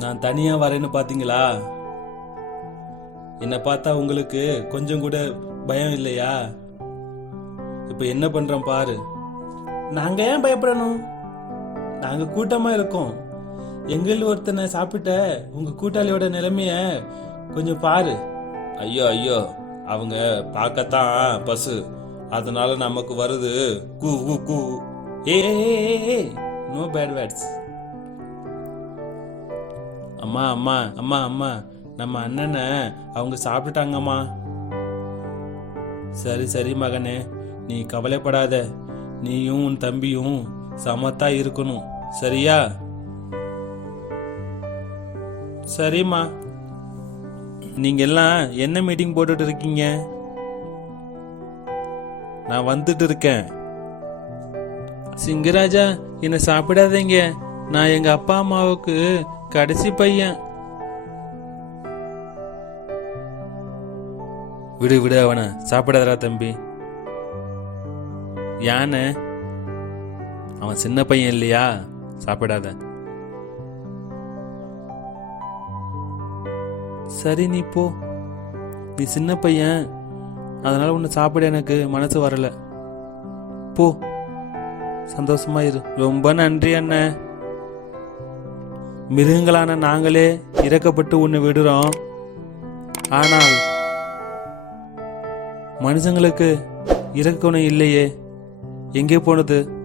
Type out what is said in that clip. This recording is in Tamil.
நான் தனியா வரேன்னு பாத்தீங்களா? என்னை பார்த்தா உங்களுக்கு கொஞ்சம் கூட பயம் இல்லையா? இப்ப என்ன பண்றோம் பாரு. நாங்க ஏன் பயப்படணும்? நாங்க கூட்டமா இருக்கோம். எங்கள் ஒருத்தனை சாப்பிட்ட உங்க கூட்டாளியோட நிலைமைய கொஞ்சம் பாரு. ஐயோ ஐயோ. அவங்க பார்க்கத்தான் பசு. அதனால நமக்கு வருது கூ கூ. கூ ஏ நோ பேட் வேர்ட்ஸ் அம்மா அம்மா அம்மா அம்மா நம்ம அண்ணனை அவங்க சாப்பிட்டுட்டாங்கம்மா. சரி சரி மகனே நீ கவலைப்படாத. நீயும் உன் தம்பியும் சமத்தா இருக்கணும். சரியா? சரிம்மா. நீங்க எல்லாம் என்ன மீட்டிங் போட்டுட்டு இருக்கீங்க? நான் வந்துட்டு இருக்கேன். சிங்கராஜா என்னை சாப்பிடாதீங்க. நான் எங்க அப்பா அம்மாவுக்கு கடைசி பையன். விடு விடு அவனை. சாப்பிடாதடா தம்பி. யானை? அவன் சின்ன பையன் இல்லையா? சாப்பிடாத. சரி நீ போ. நீ சின்ன பையன். அதனால உன்னை சாப்பிட எனக்கு மனசு வரல. போ. சந்தோஷமா இரு. ரொம்ப நன்றி அண்ணன் மிருகங்களான நாங்களே இறக்கப்பட்டு ஒன்று விடுறோம். ஆனால் மனுஷங்களுக்கு இறக்கணும் இல்லையே. எங்கே போனது?